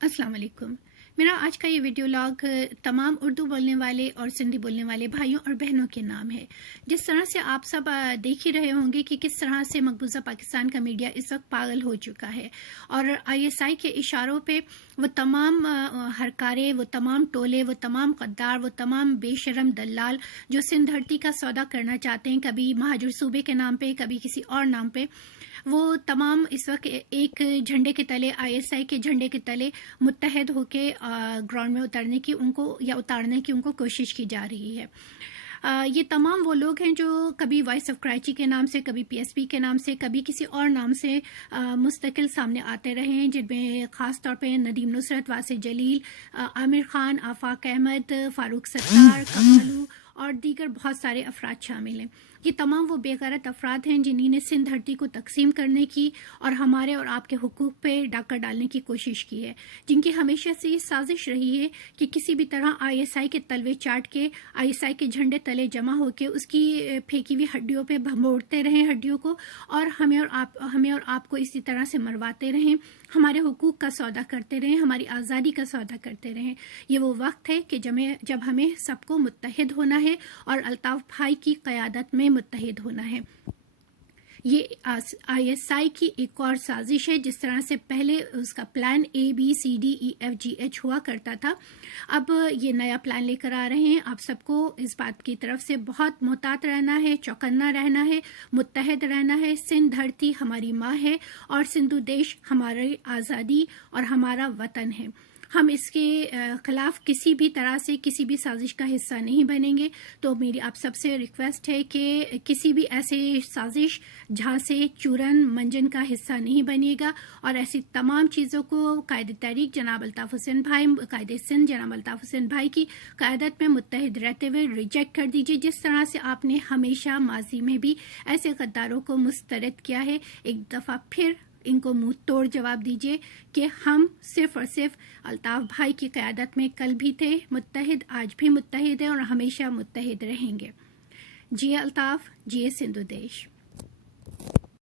अस्सलाम वालेकुम। मेरा आज का ये वीडियो लॉग तमाम उर्दू बोलने वाले और सिंधी बोलने वाले भाइयों और बहनों के नाम है। जिस तरह से आप सब देख ही रहे होंगे कि किस तरह से मकबूजा पाकिस्तान का मीडिया इस वक्त पागल हो चुका है और आईएसआई के इशारों पे वो तमाम हरकारे, वो तमाम टोले, वो तमाम गद्दार, वो तमाम बेशरम दलाल जो सिंध धरती का सौदा करना चाहते हैं, कभी महाजर सूबे के नाम पे, कभी किसी और नाम पे, वो तमाम इस वक्त एक झंडे के तले, आईएसआई के झंडे के तले मुत्तहद होके ग्राउंड में उतरने की उतारने की उनको कोशिश की जा रही है। ये तमाम वो लोग हैं जो कभी वॉइस ऑफ कराची के नाम से, कभी पीएसपी के नाम से, कभी किसी और नाम से मुस्तकिल सामने आते रहे हैं, जिनमें ख़ास तौर पे नदीम नुसरत, वासे जलील, आमिर खान, आफाक अहमद, फारूक सत्तार, कमालू और दीगर बहुत सारे अफराद शामिल हैं। ये तमाम वो बेगैरत अफराद हैं जिन्होंने सिंध धरती को तकसीम करने की और हमारे और आपके हुकूक पे डाका डालने की कोशिश की है, जिनकी हमेशा से ये साजिश रही है कि किसी भी तरह आईएसआई के तलवे चाट के, आईएसआई के झंडे तले जमा होकर उसकी फेंकी हुई हड्डियों पे भंबोड़ते रहें हड्डियों को, और हमें और आपको इसी तरह से मरवाते रहें, हमारे हुकूक का सौदा करते रहें, हमारी आज़ादी का सौदा करते रहें। ये वो वक्त है कि जब हमें सबको मुत्तहिद होना है और अल्ताफ भाई की क़यादत में मुत्तहिद होना है। ये आईएसआई की एक और साजिश है। जिस तरह से पहले उसका प्लान ABCDEFGH हुआ करता था, अब ये नया प्लान लेकर आ रहे हैं। आप सबको इस बात की तरफ से बहुत मोहतात रहना है, चौकन्ना रहना है, मुत्तहद रहना है। सिंध धरती हमारी माँ है और सिंधु देश हमारी आज़ादी और हमारा वतन है। हम इसके खिलाफ किसी भी तरह से किसी भी साजिश का हिस्सा नहीं बनेंगे। तो मेरी आप सबसे रिक्वेस्ट है कि किसी भी ऐसे साजिश, झांसे, चूरन, मंजन का हिस्सा नहीं बनिएगा और ऐसी तमाम चीज़ों को कायदे तहरीक जनाब अल्ताफ़ हुसैन भाई, कायदे सिंध जनाब अल्ताफ़ हुसैन भाई की क़यादत में मुत्तहिद रहते हुए रिजेक्ट कर दीजिए। जिस तरह से आपने हमेशा माजी में भी ऐसे गद्दारों को मुस्तरद किया है, एक दफ़ा फिर इनको मुंह तोड़ जवाब दीजिए कि हम सिर्फ और सिर्फ अल्ताफ भाई की क़यादत में कल भी थे मुत्तहिद, आज भी मुत्तहिद हैं और हमेशा मुत्तहिद रहेंगे। जिए अल्ताफ, जिए सिंधु देश।